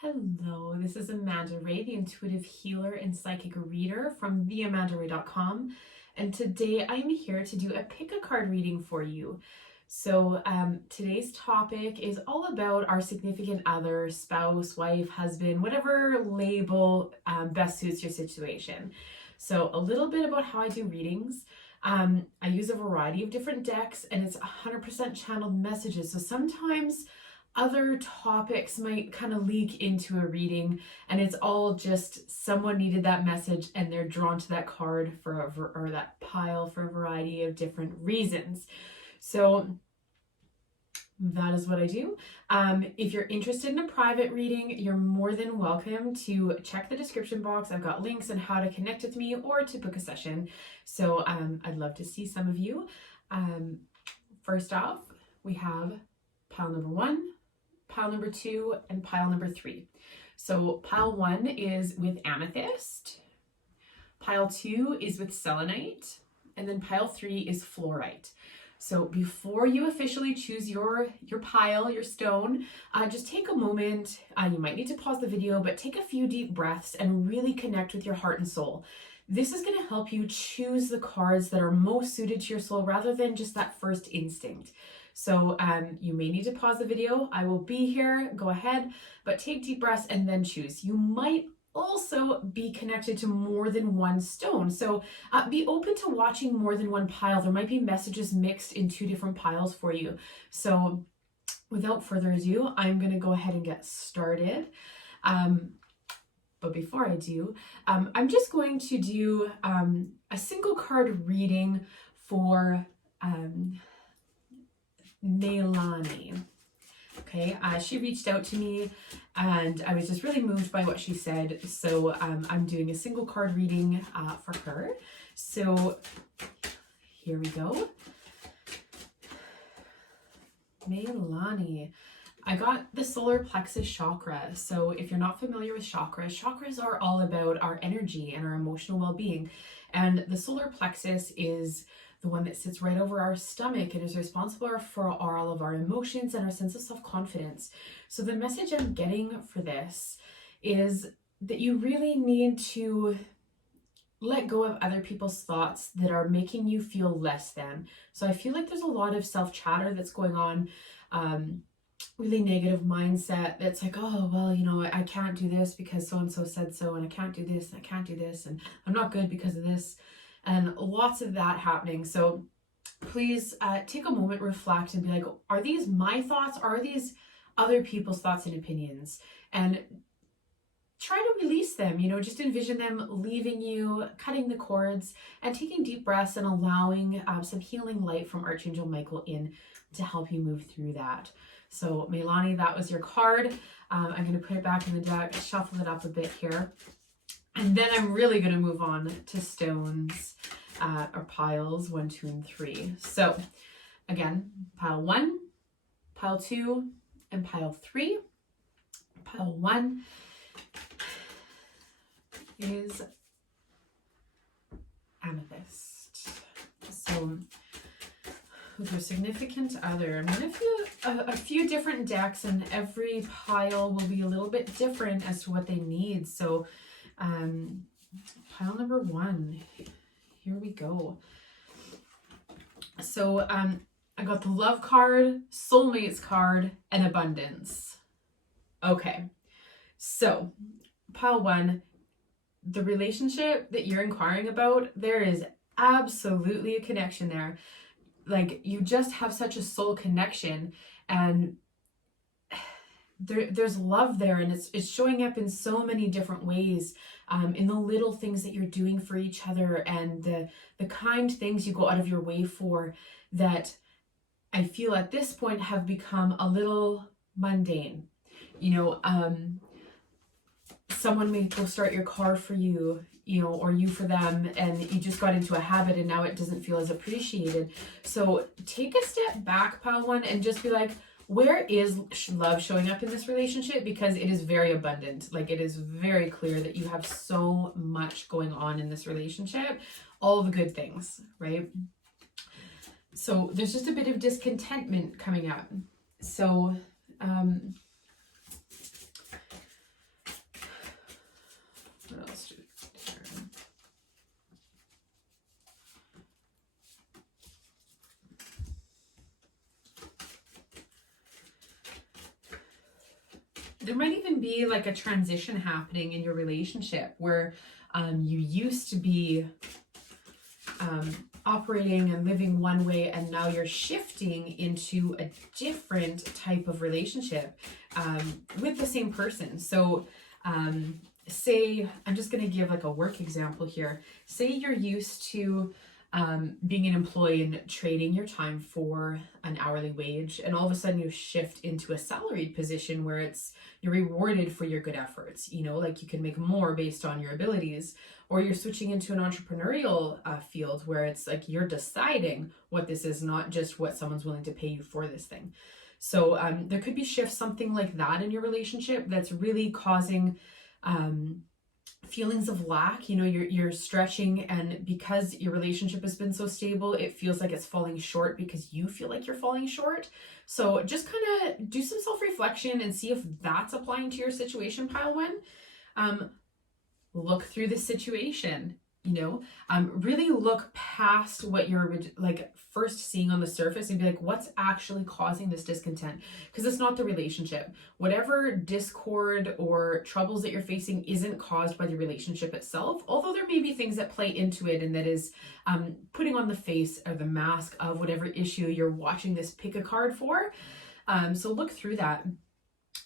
Hello, this is Amanda Ray, the intuitive healer and psychic reader from theamandaray.com. And today I'm here to do a pick a card reading for you. So today's topic is all about our significant other, spouse, wife, husband, whatever label best suits your situation. So a little bit about how I do readings. I use a variety of different decks and it's 100% channeled messages. So sometimes other topics might kind of leak into a reading and it's all just someone needed that message and they're drawn to that card or that pile for a variety of different reasons. So that is what I do. If you're interested in a private reading, you're more than welcome to check the description box. I've got links on how to connect with me or to book a session. So I'd love to see some of you. First off, we have pile number 1, pile number 2, and pile number 3. So pile 1 is with amethyst, pile 2 is with selenite, and then pile 3 is fluorite. So before you officially choose your pile, your stone, just take a moment. You might need to pause the video, but take a few deep breaths and really connect with your heart and soul. This is going to help you choose the cards that are most suited to your soul rather than just that first instinct. So you may need to pause the video. I will be here. Go ahead, but take deep breaths and then choose. You might also be connected to more than one stone. So be open to watching more than one pile. There might be messages mixed in 2 different piles for you. So without further ado, I'm going to go ahead and get started. But before I do, I'm just going to do a single card reading for Meilani. Okay, she reached out to me and I was just really moved by what she said. So I'm doing a single card reading for her. So here we go. Meilani. I got the solar plexus chakra. So if you're not familiar with chakras, chakras are all about our energy and our emotional well-being. And the solar plexus is the one that sits right over our stomach and is responsible for all of our emotions and our sense of self-confidence. So the message I'm getting for this is that you really need to let go of other people's thoughts that are making you feel less than. So I feel like there's a lot of self-chatter that's going on, really negative mindset that's like, oh, well, you know, I can't do this because so-and-so said so, and I can't do this, and I can't do this, and I'm not good because of this. And lots of that happening. So please take a moment, reflect, and be like, are these my thoughts? Or are these other people's thoughts and opinions? And try to release them, you know, just envision them leaving you, cutting the cords, and taking deep breaths and allowing some healing light from Archangel Michael in to help you move through that. So Meilani, that was your card. I'm going to put it back in the deck, shuffle it up a bit here. And then I'm really going to move on to stones or piles 1, 2, and 3. So again, pile 1, pile 2, and pile 3. Pile 1 is amethyst. So with your significant other, I'm going to do a few different decks, and every pile will be a little bit different as to what they need. So pile number 1, here we go. So I got the love card, soulmates card, and abundance. Okay, so pile 1, the relationship that you're inquiring about, there is absolutely a connection there. Like, you just have such a soul connection, and there's love there, and it's showing up in so many different ways, in the little things that you're doing for each other, and the kind things you go out of your way for, that I feel at this point have become a little mundane. You know, someone may go start your car for you, you know, or you for them, and you just got into a habit and now it doesn't feel as appreciated. So take a step back, pile 1, and just be like, where is love showing up in this relationship? Because it is very abundant. Like, it is very clear that you have so much going on in this relationship, all the good things, right? So there's just a bit of discontentment coming up. So let's do there might even be like a transition happening in your relationship where you used to be operating and living one way, and now you're shifting into a different type of relationship with the same person. So say, I'm just going to give like a work example here. Say you're used to being an employee and trading your time for an hourly wage, and all of a sudden you shift into a salaried position where you're rewarded for your good efforts, you know, like you can make more based on your abilities. Or you're switching into an entrepreneurial field where it's like you're deciding what this is, not just what someone's willing to pay you for this thing. So there could be shifts, something like that in your relationship that's really causing feelings of lack. You know, you're stretching, and because your relationship has been so stable, it feels like it's falling short because you feel like you're falling short. So just kind of do some self-reflection and see if that's applying to your situation, pile one. Look through the situation, you know, really look past what you're like first seeing on the surface and be like, what's actually causing this discontent? Because it's not the relationship. Whatever discord or troubles that you're facing isn't caused by the relationship itself, although there may be things that play into it, and that is putting on the face or the mask of whatever issue you're watching this pick a card for. So look through that.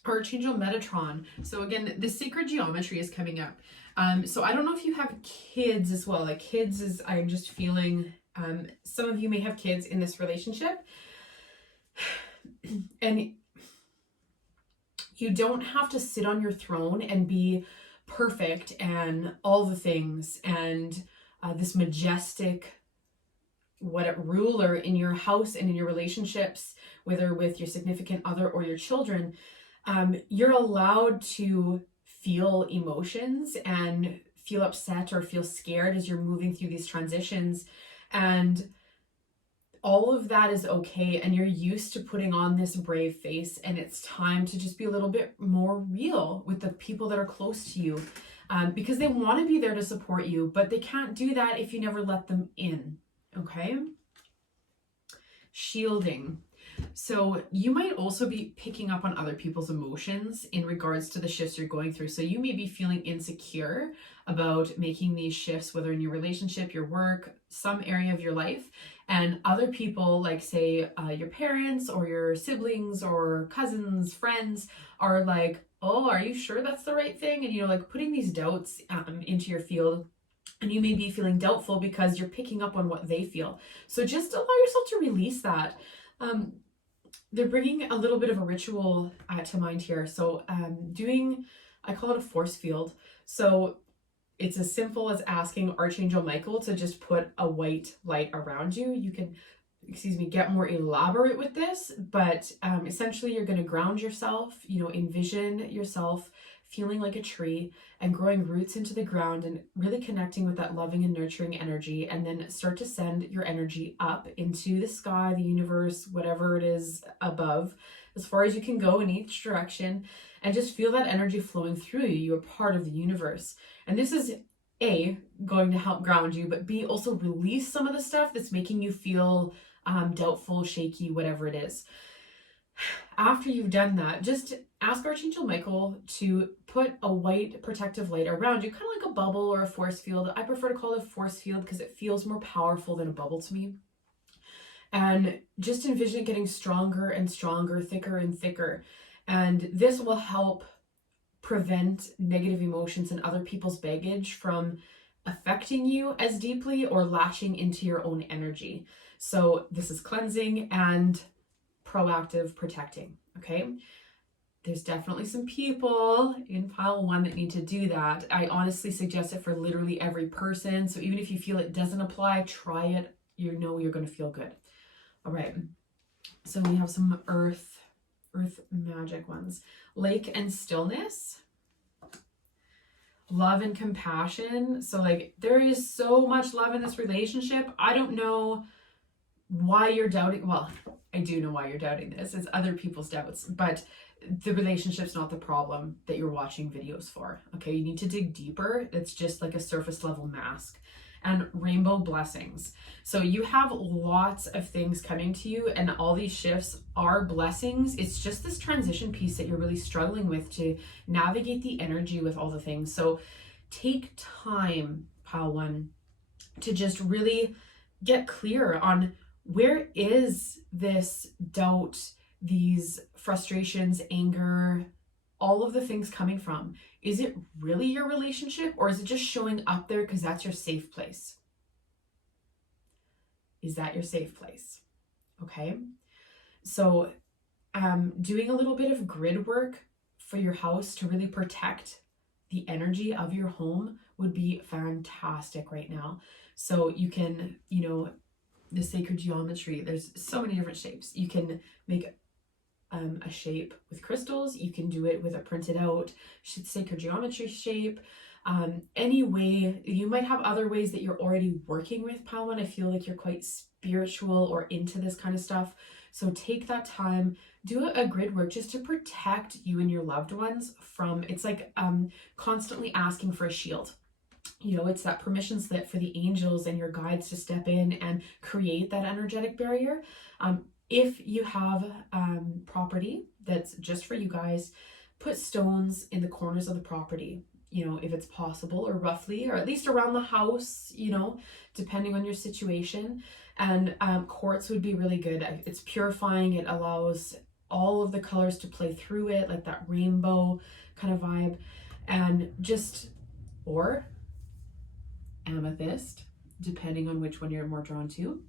Archangel Metatron. So again, the sacred geometry is coming up. So I don't know if you have kids as well. Like kids is, I'm just feeling, some of you may have kids in this relationship, and you don't have to sit on your throne and be perfect and all the things and this majestic ruler in your house and in your relationships, whether with your significant other or your children. You're allowed to feel emotions and feel upset or feel scared as you're moving through these transitions, and all of that is okay. And you're used to putting on this brave face, and it's time to just be a little bit more real with the people that are close to you, because they want to be there to support you, but they can't do that if you never let them in. Okay. Shielding. So you might also be picking up on other people's emotions in regards to the shifts you're going through. So you may be feeling insecure about making these shifts, whether in your relationship, your work, some area of your life, and other people, like say your parents or your siblings or cousins, friends, are like, oh, are you sure that's the right thing? And, you know, like putting these doubts into your field. And you may be feeling doubtful because you're picking up on what they feel. So just allow yourself to release that. They're bringing a little bit of a ritual to mind here. So I call it a force field. So it's as simple as asking Archangel Michael to just put a white light around you. You can, get more elaborate with this, but essentially you're going to ground yourself, you know, envision yourself feeling like a tree and growing roots into the ground and really connecting with that loving and nurturing energy, and then start to send your energy up into the sky, the universe, whatever it is above, as far as you can go in each direction, and just feel that energy flowing through you. You're part of the universe. And this is A, going to help ground you, but B, also release some of the stuff that's making you feel doubtful, shaky, whatever it is. After you've done that, just ask Archangel Michael to put a white protective light around you, kind of like a bubble or a force field. I prefer to call it a force field because it feels more powerful than a bubble to me. And just envision it getting stronger and stronger, thicker and thicker. And this will help prevent negative emotions and other people's baggage from affecting you as deeply or latching into your own energy. So this is cleansing and proactive protecting. Okay. There's definitely some people in pile one that need to do that. I honestly suggest it for literally every person. So even if you feel it doesn't apply, try it. You know you're going to feel good. All right. So we have some earth magic ones. Lake and stillness. Love and compassion. So like there is so much love in this relationship. I don't know why you're doubting. Well, I do know why you're doubting this. It's other people's doubts, but the relationship's not the problem that you're watching videos for. Okay, you need to dig deeper. It's just like a surface level mask. And rainbow blessings. So you have lots of things coming to you, and all these shifts are blessings. It's just this transition piece that you're really struggling with to navigate the energy with all the things. So take time, pile one, to just really get clear on where is this doubt, these frustrations, anger, all of the things coming from. Is it really your relationship, or is it just showing up there because that's your safe place? Is that your safe place? Okay. So doing a little bit of grid work for your house to really protect the energy of your home would be fantastic right now. So you can, the sacred geometry, there's so many different shapes. You can make a shape with crystals. You can do it with a printed out sacred geometry shape. Any way, you might have other ways that you're already working with, Palwan. I feel like you're quite spiritual or into this kind of stuff. So take that time, do a grid work just to protect you and your loved ones from, it's like constantly asking for a shield. It's that permission slip for the angels and your guides to step in and create that energetic barrier. If you have property that's just for you guys, put stones in the corners of the property, if it's possible, or roughly, or at least around the house, depending on your situation. And quartz would be really good. It's purifying. It allows all of the colors to play through it, like that rainbow kind of vibe. And or amethyst, depending on which one you're more drawn to.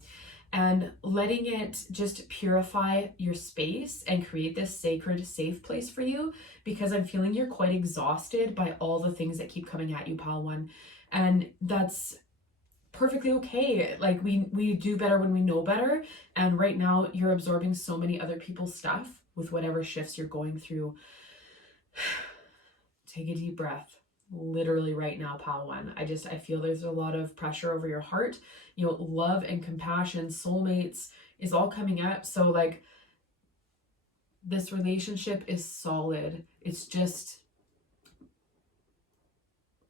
And letting it just purify your space and create this sacred, safe place for you, because I'm feeling you're quite exhausted by all the things that keep coming at you, pile one. And that's perfectly okay. Like we do better when we know better. And right now you're absorbing so many other people's stuff with whatever shifts you're going through. Take a deep breath. Literally right now, pile one. I feel there's a lot of pressure over your heart. Love and compassion, soulmates is all coming up. So like this relationship is solid. It's just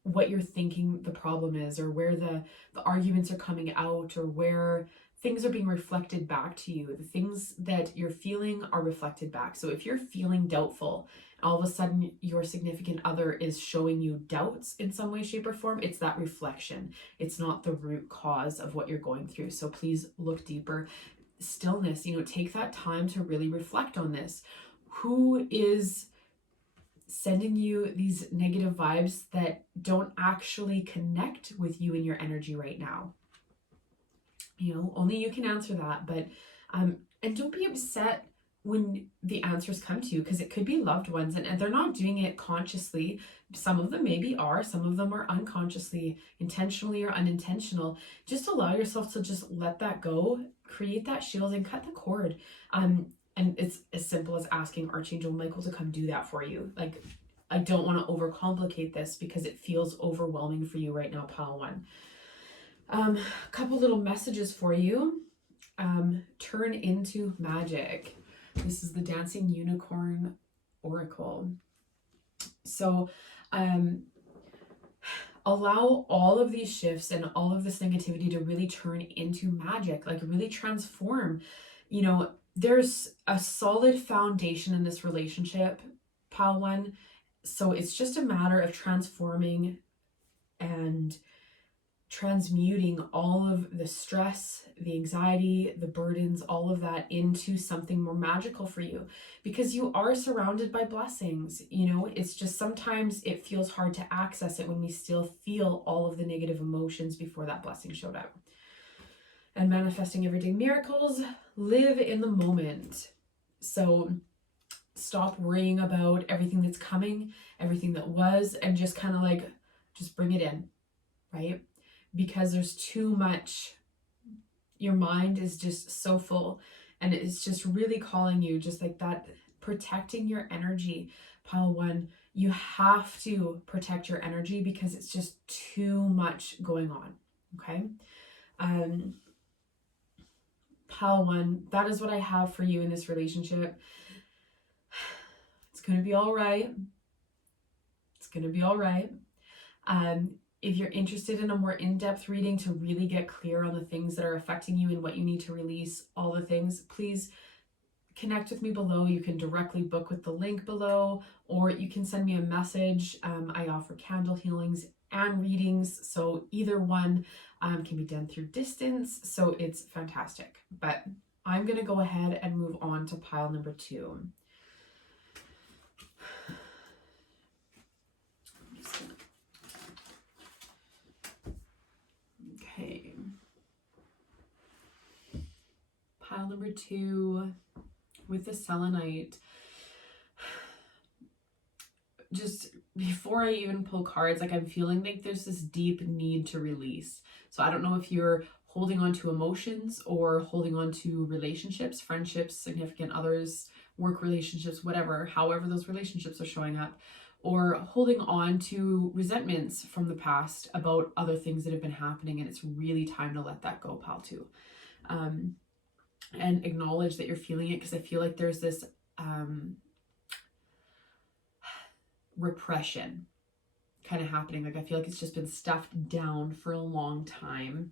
what you're thinking the problem is, or where the arguments are coming out, or where things are being reflected back to you. The things that you're feeling are reflected back. So if you're feeling doubtful, all of a sudden your significant other is showing you doubts in some way, shape, or form, it's that reflection. It's not the root cause of what you're going through. So please look deeper. Stillness, take that time to really reflect on this. Who is sending you these negative vibes that don't actually connect with you and your energy right now? Only you can answer that. But and don't be upset when the answers come to you, because it could be loved ones, and they're not doing it consciously. Some of them maybe are, some of them are unconsciously, intentionally or unintentional. Just allow yourself to just let that go, create that shield, and cut the cord. And it's as simple as asking Archangel Michael to come do that for you. Like, I don't want to overcomplicate this because it feels overwhelming for you right now, pile one. A couple little messages for you. Turn into magic. This is the Dancing Unicorn Oracle. So allow all of these shifts and all of this negativity to really turn into magic, like really transform. There's a solid foundation in this relationship, pile one. So it's just a matter of transforming and transmuting all of the stress, the anxiety, the burdens, all of that into something more magical for you, because you are surrounded by blessings. It's just sometimes it feels hard to access it when we still feel all of the negative emotions before that blessing showed up. And manifesting everyday miracles, live in the moment. So stop worrying about everything that's coming, everything that was, and just kind of just bring it in, right? Because there's too much. Your mind is just so full, and it's just really calling you, just like that, protecting your energy. Pile one, you have to protect your energy because it's just too much going on. Okay. Pile one, that is what I have for you in this relationship. It's going to be all right. It's going to be all right. If you're interested in a more in-depth reading to really get clear on the things that are affecting you and what you need to release, all the things, please connect with me below. You can directly book with the link below, or you can send me a message. I offer candle healings and readings, so either one can be done through distance, so it's fantastic. But I'm going to go ahead and move on to pile number 2. Okay. Pile number 2 with the selenite. Just before I even pull cards, like I'm feeling like there's this deep need to release. So I don't know if you're holding on to emotions or holding on to relationships, friendships, significant others, work relationships, whatever, however those relationships are showing up, or holding on to resentments from the past about other things that have been happening, and it's really time to let that go, pile 2. And acknowledge that you're feeling it, because I feel like there's this repression kind of happening. Like I feel like it's just been stuffed down for a long time.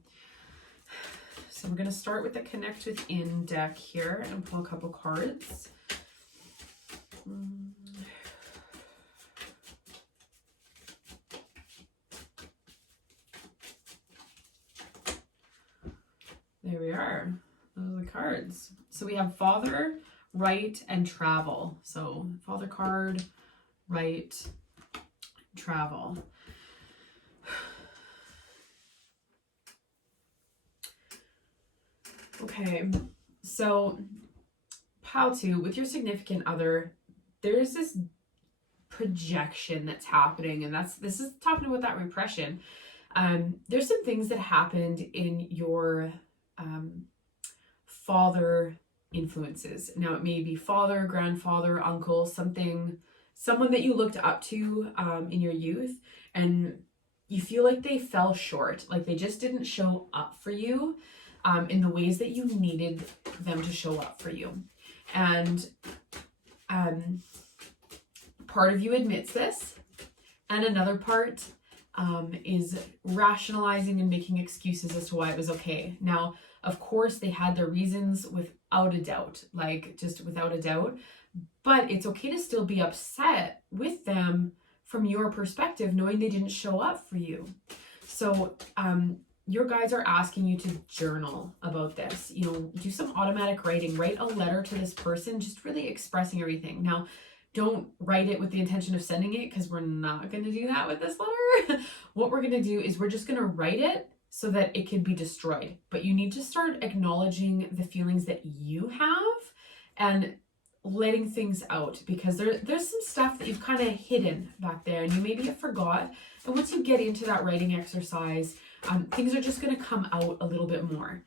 So we're going to start with the Connect Within deck here and pull a couple cards. There we are. Those are the cards. So we have Father, Right, and Travel. So Father card, Right, Travel. Okay, so pile 2, with your significant other, there's this projection that's happening, and this is talking about that repression. There's some things that happened in your father influences. Now it may be father, grandfather, uncle, someone that you looked up to in your youth, and you feel like they fell short, like they just didn't show up for you in the ways that you needed them to show up for you. And part of you admits this, and another part is rationalizing and making excuses as to why it was okay. Now, of course, they had their reasons without a doubt, like just without a doubt, but it's okay to still be upset with them from your perspective, knowing they didn't show up for you. So your guides are asking you to journal about this. You know, do some automatic writing, write a letter to this person, just really expressing everything. Now, don't write it with the intention of sending it, because we're not going to do that with this letter. What we're going to do is we're just going to write it so that it can be destroyed. But you need to start acknowledging the feelings that you have and letting things out, because there's some stuff that you've kind of hidden back there and you maybe have forgot. And once you get into that writing exercise, things are just going to come out a little bit more.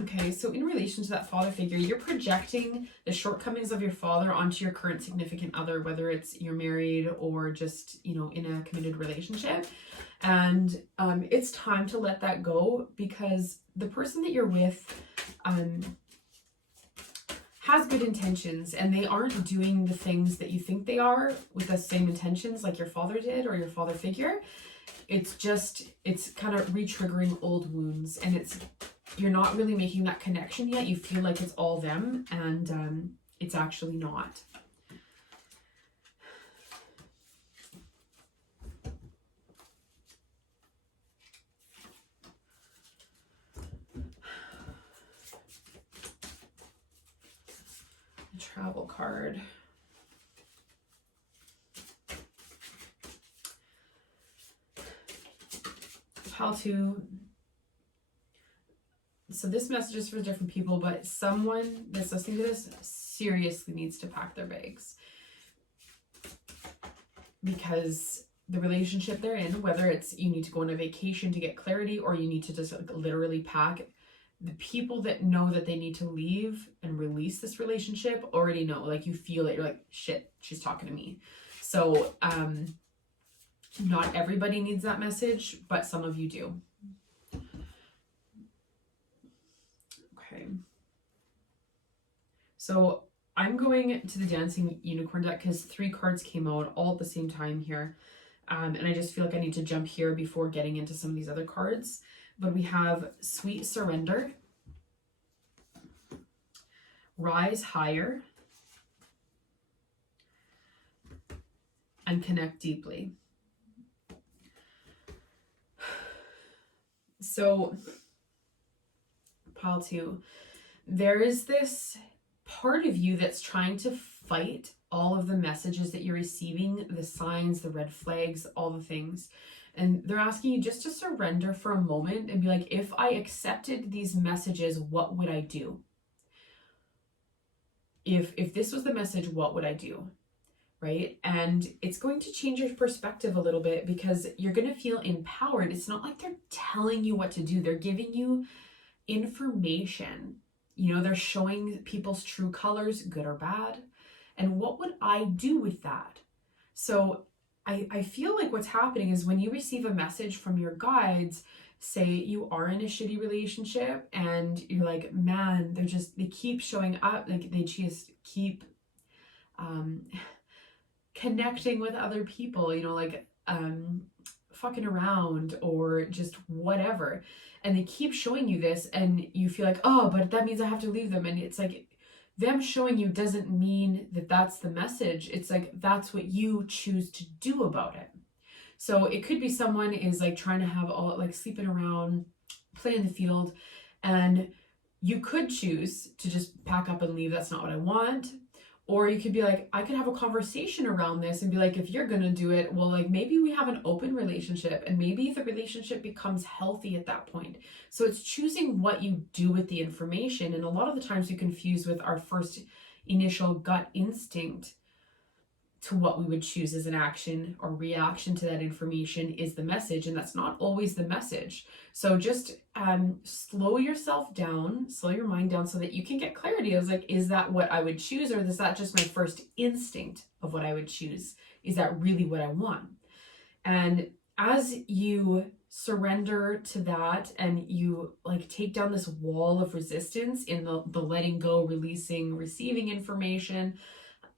Okay, so in relation to that father figure, you're projecting the shortcomings of your father onto your current significant other, whether it's you're married or just, you know, in a committed relationship. And it's time to let that go, because the person that you're with has good intentions, and they aren't doing the things that you think they are with the same intentions like your father did or your father figure. It's kind of re-triggering old wounds, and you're not really making that connection yet. You feel like it's all them, and it's actually not. The travel card. How to... So this message is for different people, but someone that's listening to this seriously needs to pack their bags, because the relationship they're in, whether it's you need to go on a vacation to get clarity or you need to just like literally pack, the people that know that they need to leave and release this relationship already know. Like, you feel it, you're like, shit, she's talking to me. So Not everybody needs that message, but some of you do. Okay. So I'm going to the Dancing Unicorn deck because 3 cards came out all at the same time here. And I just feel like I need to jump here before getting into some of these other cards. But we have Sweet Surrender, Rise Higher, and Connect Deeply. So, pile 2, there is this part of you that's trying to fight all of the messages that you're receiving, the signs, the red flags, all the things. And they're asking you just to surrender for a moment and be like, if I accepted these messages, what would I do? If this was the message, what would I do? Right? And it's going to change your perspective a little bit because you're going to feel empowered. It's not like they're telling you what to do. They're giving you information. You know, they're showing people's true colors, good or bad. And what would I do with that? So I feel like what's happening is when you receive a message from your guides, say you are in a shitty relationship and you're like, man, they keep showing up, like they just keep connecting with other people, you know, like fucking around or just whatever. And they keep showing you this and you feel like, oh, but that means I have to leave them. And it's like, them showing you doesn't mean that that's the message. It's like, that's what you choose to do about it. So it could be someone is like trying to have all like sleeping around, play in the field, and you could choose to just pack up and leave. That's not what I want. Or you could be like, I could have a conversation around this and be like, if you're going to do it, well, like maybe we have an open relationship and maybe the relationship becomes healthy at that point. So it's choosing what you do with the information. And a lot of the times we confuse with our first initial gut instinct to what we would choose as an action or reaction to that information is the message. And that's not always the message. So just slow yourself down, slow your mind down so that you can get clarity. I was like, is that what I would choose? Or is that just my first instinct of what I would choose? Is that really what I want? And as you surrender to that and you like take down this wall of resistance in the letting go, releasing, receiving information,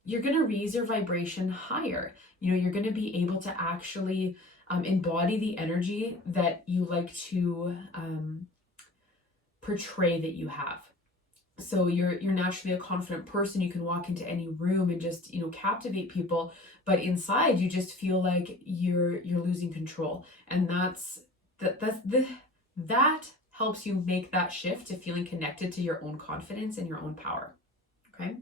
you're going to raise your vibration higher. You know, you're going to be able to actually embody the energy that you like to portray that you have. So you're naturally a confident person. You can walk into any room and just, you know, captivate people, but inside you just feel like you're losing control. And that helps you make that shift to feeling connected to your own confidence and your own power. Okay?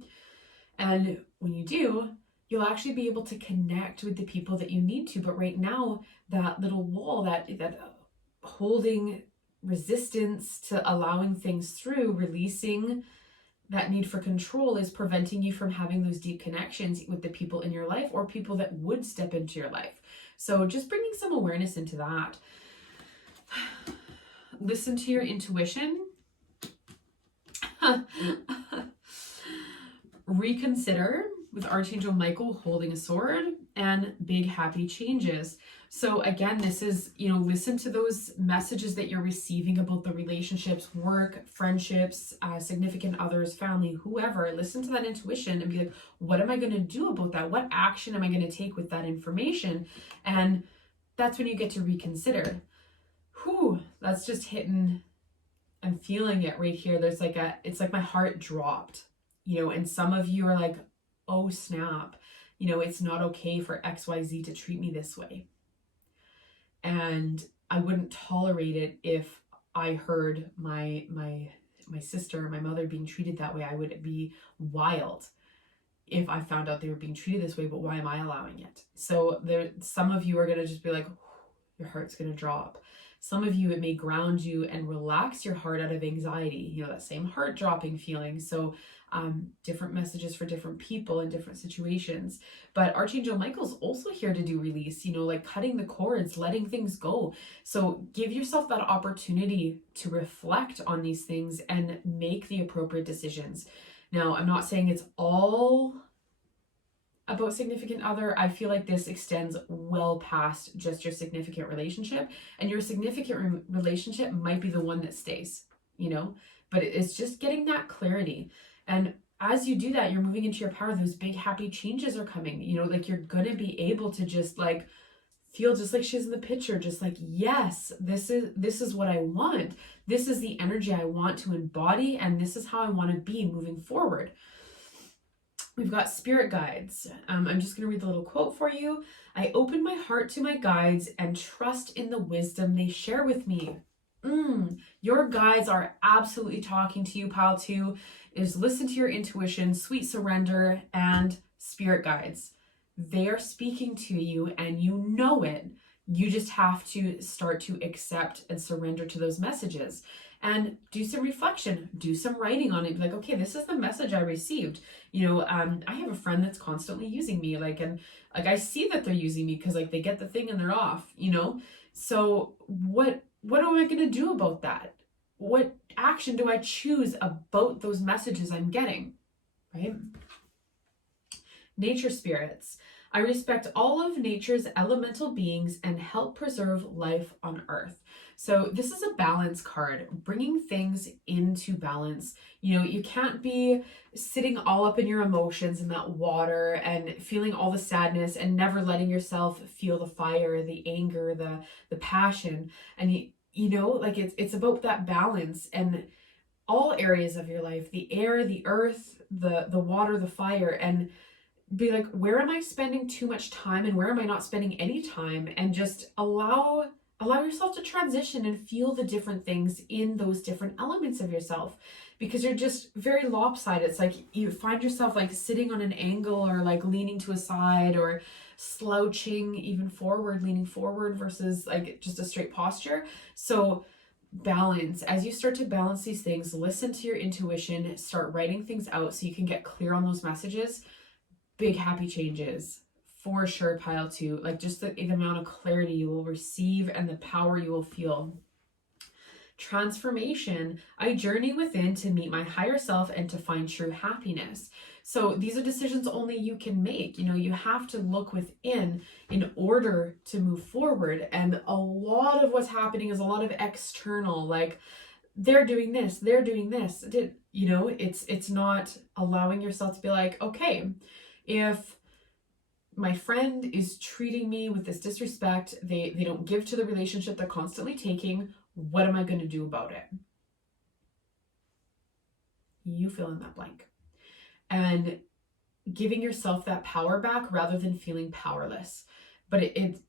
And when you do, you'll actually be able to connect with the people that you need to. But right now, that little wall, that holding resistance to allowing things through, releasing that need for control is preventing you from having those deep connections with the people in your life or people that would step into your life. So just bringing some awareness into that. Listen to your intuition. Reconsider with Archangel Michael holding a sword and big happy changes. So again, this is, you know, listen to those messages that you're receiving about the relationships, work, friendships, significant others, family, whoever. Listen to that intuition and be like, what am I going to do about that? What action am I going to take with that information? And that's when you get to reconsider. Whew, that's just hitting. I'm feeling it right here. There's like it's like my heart dropped. You know, and some of you are like, oh snap, you know, it's not okay for XYZ to treat me this way. And I wouldn't tolerate it if I heard my sister, my mother being treated that way. I would be wild if I found out they were being treated this way, but why am I allowing it? So some of you are going to just be like, your heart's going to drop. Some of you, it may ground you and relax your heart out of anxiety, you know, that same heart dropping feeling. So different messages for different people in different situations. But Archangel Michael's also here to do release, you know, like cutting the cords, letting things go. So give yourself that opportunity to reflect on these things and make the appropriate decisions. Now, I'm not saying it's all about significant other, I feel like this extends well past just your significant relationship, and your significant relationship might be the one that stays, you know, but it's just getting that clarity. And as you do that, you're moving into your power. Those big happy changes are coming, you know, like you're gonna be able to just like feel just like she's in the picture, just like, yes, this is what I want. This is the energy I want to embody, and this is how I want to be moving forward. We've got spirit guides. I'm just going to read the little quote for you. I open my heart to my guides and trust in the wisdom they share with me. Your guides are absolutely talking to you, pile 2. Is listen to your intuition, sweet surrender, and spirit guides. They are speaking to you and you know it. You just have to start to accept and surrender to those messages and do some reflection, do some writing on it. Be like, okay, this is the message I received. You know, I have a friend that's constantly using me, and I see that they're using me because like they get the thing and they're off, you know? So what am I going to do about that? What action do I choose about those messages I'm getting, right? Nature spirits. I respect all of nature's elemental beings and help preserve life on earth. So this is a balance card, bringing things into balance. You know, you can't be sitting all up in your emotions in that water and feeling all the sadness and never letting yourself feel the fire, the anger, the passion. And you know, like it's about that balance and all areas of your life, the air, the earth, the water, the fire, and be like, where am I spending too much time and where am I not spending any time? And just allow yourself to transition and feel the different things in those different elements of yourself, because you're just very lopsided. It's like you find yourself like sitting on an angle or like leaning to a side or slouching even forward, leaning forward versus like just a straight posture. So balance. As you start to balance these things, listen to your intuition, start writing things out so you can get clear on those messages. Big happy changes for sure, pile 2. Like just the amount of clarity you will receive and the power you will feel. Transformation. I journey within to meet my higher self and to find true happiness. So these are decisions only you can make. You know, you have to look within in order to move forward. And a lot of what's happening is a lot of external, like they're doing this, you know, it's not allowing yourself to be like, okay, if my friend is treating me with this disrespect, they don't give to the relationship, they're constantly taking, what am I going to do about it? You fill in that blank. And giving yourself that power back rather than feeling powerless. But it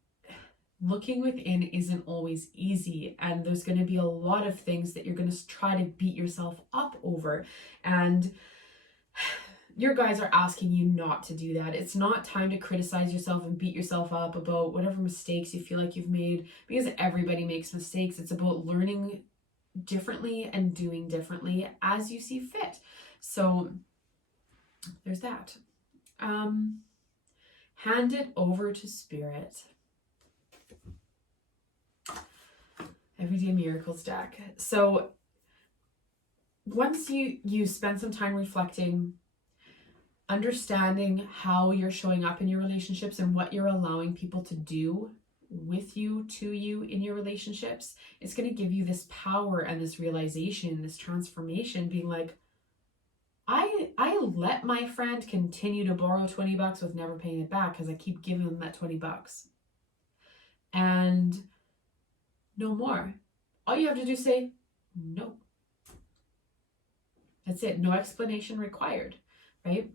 looking within isn't always easy, and there's going to be a lot of things that you're going to try to beat yourself up over, and your guys are asking you not to do that. It's not time to criticize yourself and beat yourself up about whatever mistakes you feel like you've made, because everybody makes mistakes. It's about learning differently and doing differently as you see fit. So there's that. Hand it over to spirit. Everyday Miracles deck. So once you spend some time reflecting, understanding how you're showing up in your relationships and what you're allowing people to do with you, to you in your relationships, it's going to give you this power and this realization, this transformation, being like, I let my friend continue to borrow $20 with never paying it back because I keep giving them that $20. And no more. All you have to do is say no. That's it. No explanation required, right?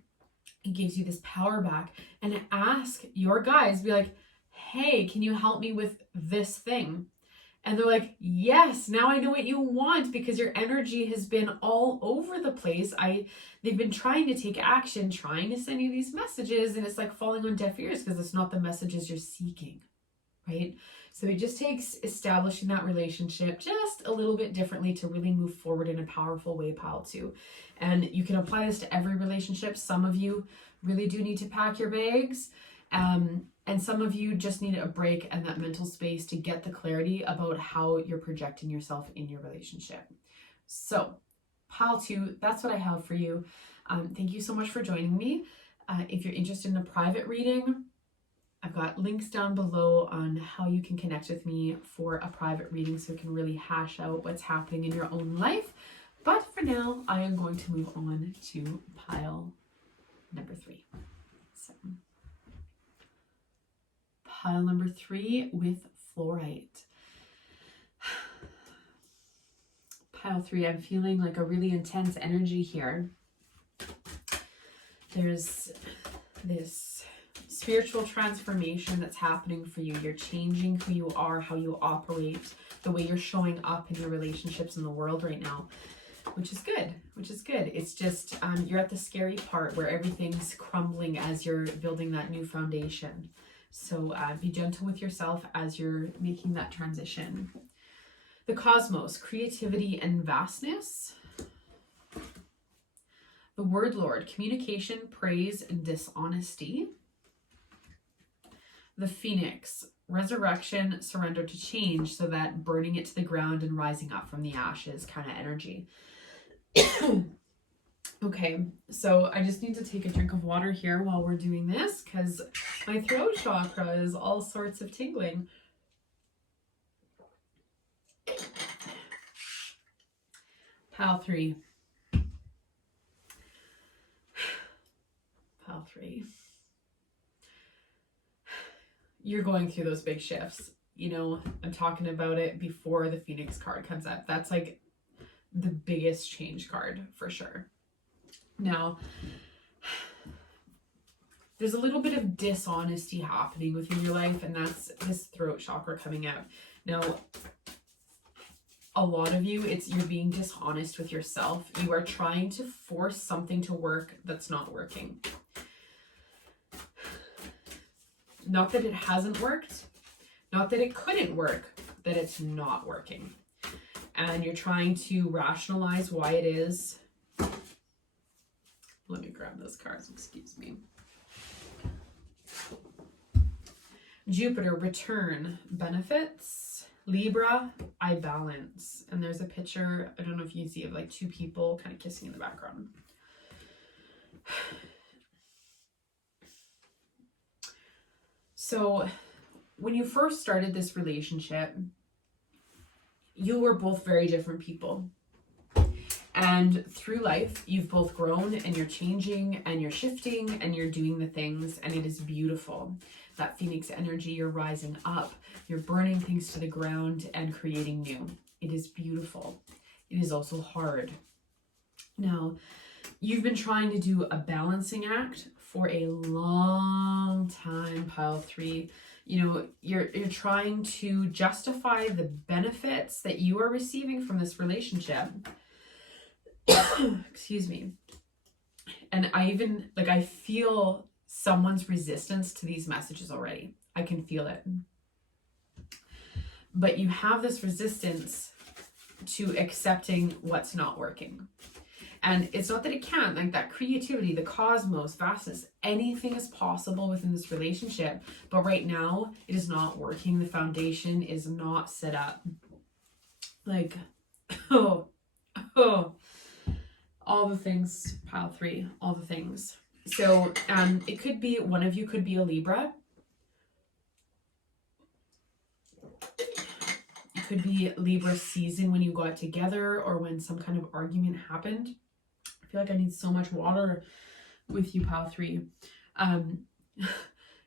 It gives you this power back. And ask your guys, be like, hey, can you help me with this thing? And they're like, yes, now I know what you want, because your energy has been all over the place. They've been trying to take action, trying to send you these messages, and it's like falling on deaf ears because it's not the messages you're seeking, right? So it just takes establishing that relationship just a little bit differently to really move forward in a powerful way, pile 2. And you can apply this to every relationship. Some of you really do need to pack your bags. And some of you just need a break and that mental space to get the clarity about how you're projecting yourself in your relationship. So pile 2, that's what I have for you. Thank you so much for joining me. If you're interested in a private reading, I've got links down below on how you can connect with me for a private reading so you can really hash out what's happening in your own life. But for now, I am going to move on to pile number 3. So, pile number 3 with fluorite. Pile 3, I'm feeling like a really intense energy here. There's this spiritual transformation that's happening for you. You're changing who you are, how you operate, the way you're showing up in your relationships in the world right now, which is good, It's just, you're at the scary part where everything's crumbling as you're building that new foundation. So be gentle with yourself as you're making that transition. The cosmos, creativity and vastness. The word Lord, communication, praise, and dishonesty. The phoenix, resurrection, surrender to change, so that burning it to the ground and rising up from the ashes kind of energy. Okay, so I just need to take a drink of water here while we're doing this because my throat chakra is all sorts of tingling. Pile 3. Pile 3. You're going through those big shifts. You know, I'm talking about it before the Phoenix card comes up. That's like the biggest change card for sure. Now, there's a little bit of dishonesty happening within your life, and that's this throat chakra coming out. Now, a lot of you, you're being dishonest with yourself. You are trying to force something to work that's not working. Not that it hasn't worked, not that it couldn't work, that it's not working. And you're trying to rationalize why it is. Let me grab those cards, excuse me. Jupiter, return, benefits. Libra, I balance. And there's a picture, I don't know if you see, of like 2 people kind of kissing in the background. So when you first started this relationship, you were both very different people. And through life, you've both grown and you're changing and you're shifting and you're doing the things, and it is beautiful. That Phoenix energy, you're rising up, you're burning things to the ground and creating new. It is beautiful. It is also hard. Now, you've been trying to do a balancing act for a long time, pile 3. You know, you're trying to justify the benefits that you are receiving from this relationship. Excuse me. And I feel someone's resistance to these messages already. I can feel it. But you have this resistance to accepting what's not working. And it's not that it can't, like that creativity, the cosmos, vastness, anything is possible within this relationship. But right now, it is not working. The foundation is not set up. Like, all the things, pile 3, all the things. So it could be, one of you could be a Libra. It could be Libra season when you got together or when some kind of argument happened. I feel like I need so much water with you, pile 3.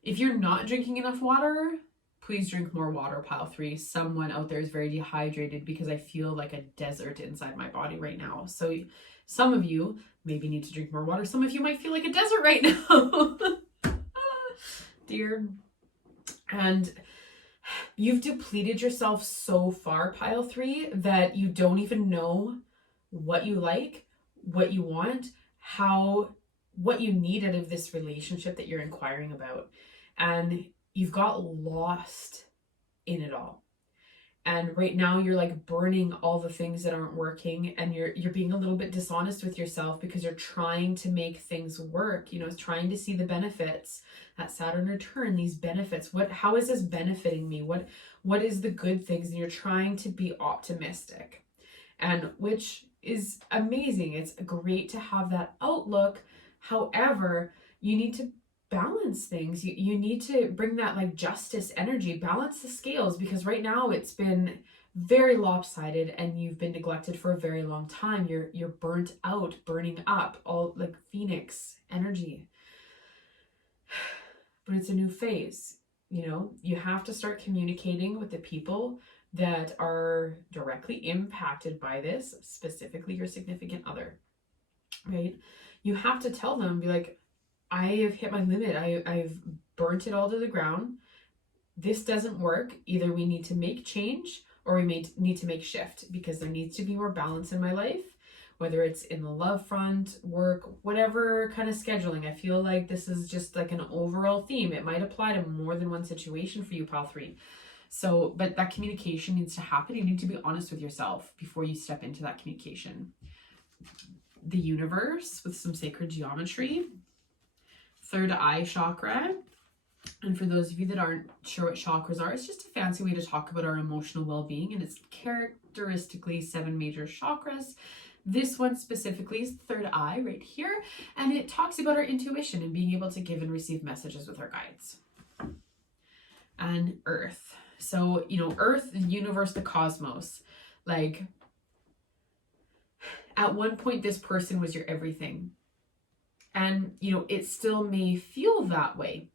If you're not drinking enough water, please drink more water, pile 3. Someone out there is very dehydrated because I feel like a desert inside my body right now. So some of you maybe need to drink more water. Some of you might feel like a desert right now. Dear. And you've depleted yourself so far, pile 3, that you don't even know what you like, what you want, what you need out of this relationship that you're inquiring about. And you've got lost in it all. And right now you're like burning all the things that aren't working, and you're being a little bit dishonest with yourself because you're trying to make things work, you know, trying to see the benefits. That Saturn return, these benefits, how is this benefiting me? What is the good things? And you're trying to be optimistic, and which is amazing. It's great to have that outlook. However, you need to balance things. You need to bring that like justice energy, balance the scales, because right now it's been very lopsided and you've been neglected for a very long time. You're burnt out, burning up, all like phoenix energy. But it's a new phase. You know, you have to start communicating with the people that are directly impacted by this, specifically your significant other, right? You have to tell them, be like, I have hit my limit. I've burnt it all to the ground. This doesn't work. Either we need to make change or we may need to make shift, because there needs to be more balance in my life, whether it's in the love front, work, whatever kind of scheduling. I feel like this is just like an overall theme. It might apply to more than one situation for you, pile 3. So, but that communication needs to happen. You need to be honest with yourself before you step into that communication. The universe with some sacred geometry, third eye chakra. And for those of you that aren't sure what chakras are, it's just a fancy way to talk about our emotional well-being, and it's characteristically 7 major chakras. This one specifically is the third eye right here, and it talks about our intuition and being able to give and receive messages with our guides. And earth. So, you know, earth, the universe, the cosmos. Like, at one point, this person was your everything. And, you know, it still may feel that way,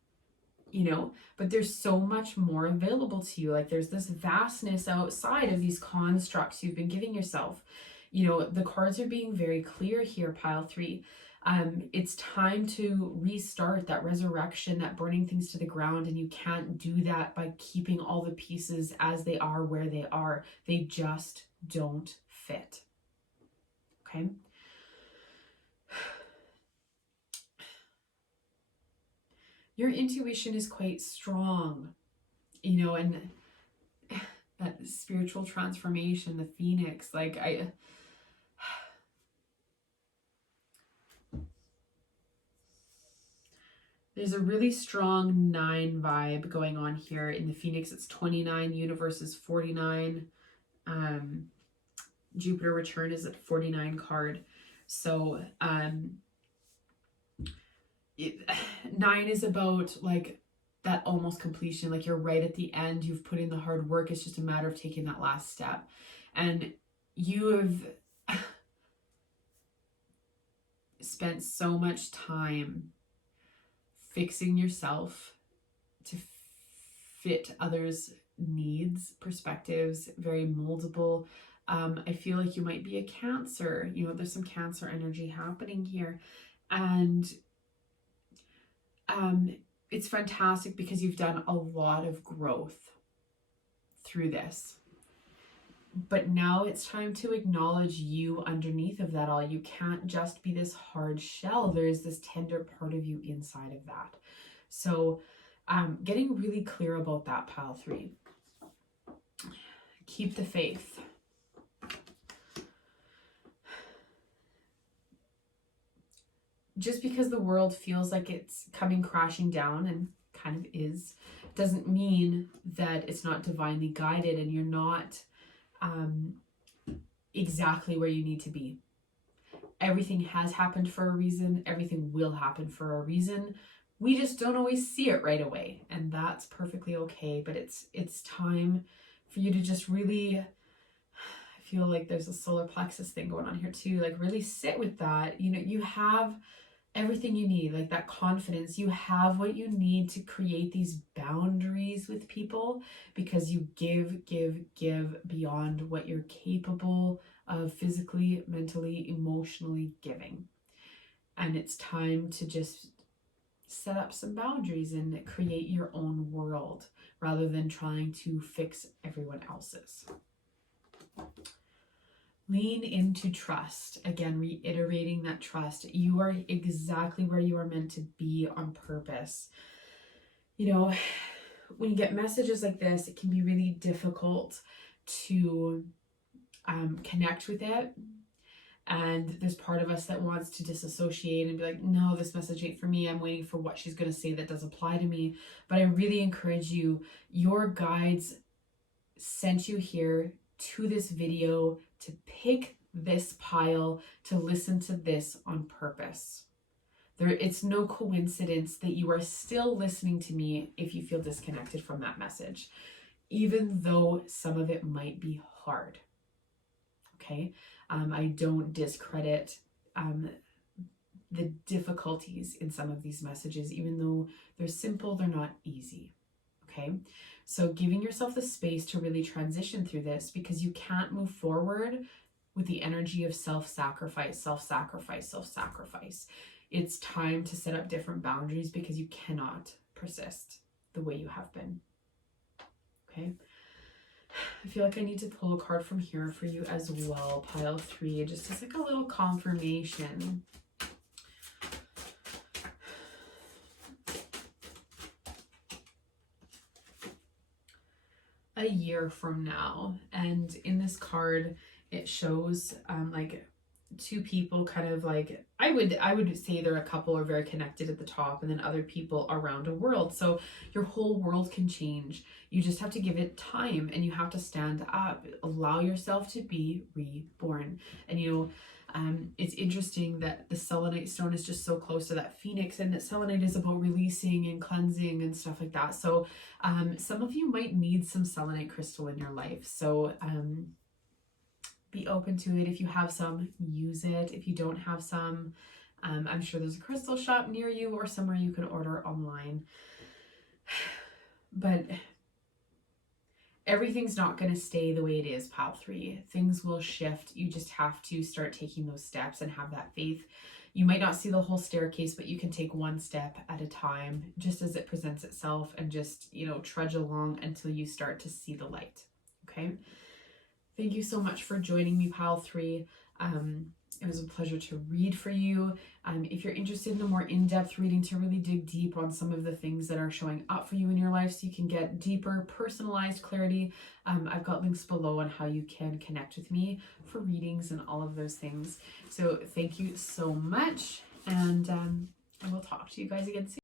you know, but there's so much more available to you. Like, there's this vastness outside of these constructs you've been giving yourself. You know, the cards are being very clear here, pile 3. It's time to restart that resurrection, that burning things to the ground. And you can't do that by keeping all the pieces as they are, where they are. They just don't fit. Okay. Your intuition is quite strong, you know, and that spiritual transformation, the phoenix, like there's a really strong 9 vibe going on here. In the phoenix, it's 29, universe is 49, Jupiter return is at 49 card. So 9 is about like that almost completion, like you're right at the end, you've put in the hard work, it's just a matter of taking that last step. And you have spent so much time fixing yourself to fit others' needs, perspectives, very moldable. I feel like you might be a Cancer, you know, there's some Cancer energy happening here. And it's fantastic because you've done a lot of growth through this. But now it's time to acknowledge you underneath of that all. You can't just be this hard shell. There's this tender part of you inside of that. So getting really clear about that, pile 3. Keep the faith. Just because the world feels like it's coming crashing down, and kind of is, doesn't mean that it's not divinely guided and you're not exactly where you need to be. Everything has happened for a reason. Everything will happen for a reason. We just don't always see it right away, and that's perfectly okay. But it's time for you to just really, I feel like there's a solar plexus thing going on here too, like really sit with that. You know, you have everything you need, like that confidence. You have what you need to create these boundaries with people, because you give beyond what you're capable of physically, mentally, emotionally giving. And it's time to just set up some boundaries and create your own world rather than trying to fix everyone else's. Lean into trust. Again, reiterating that trust. You are exactly where you are meant to be on purpose. You know, when you get messages like this, it can be really difficult to connect with it. And there's part of us that wants to disassociate and be like, no, this message ain't for me. I'm waiting for what she's going to say that does apply to me. But I really encourage you, your guides sent you here to this video to pick this pile, to listen to this on purpose. It's no coincidence that you are still listening to me if you feel disconnected from that message, even though some of it might be hard. Okay? I don't discredit the difficulties in some of these messages, even though they're simple, they're not easy. Okay? So giving yourself the space to really transition through this, because you can't move forward with the energy of self-sacrifice, self-sacrifice, self-sacrifice. It's time to set up different boundaries because you cannot persist the way you have been. Okay? I feel like I need to pull a card from here for you as well, pile 3, just as like a little confirmation. A year from now, and in this card it shows like two people, kind of like, I would say they're a couple, are very connected at the top, and then other people around a world. So your whole world can change. You just have to give it time, and you have to stand up, allow yourself to be reborn. And it's interesting that the selenite stone is just so close to that phoenix, and that selenite is about releasing and cleansing and stuff like that. So some of you might need some selenite crystal in your life. So be open to it. If you have some, use it. If you don't have some, I'm sure there's a crystal shop near you or somewhere you can order online. But everything's not going to stay the way it is, pile 3. Things will shift. You just have to start taking those steps and have that faith. You might not see the whole staircase, but you can take one step at a time, just as it presents itself, and just, trudge along until you start to see the light. Okay? Thank you so much for joining me, pile 3. It was a pleasure to read for you. If you're interested in a more in-depth reading to really dig deep on some of the things that are showing up for you in your life, so you can get deeper personalized clarity, I've got links below on how you can connect with me for readings and all of those things. So thank you so much, and I will talk to you guys again soon.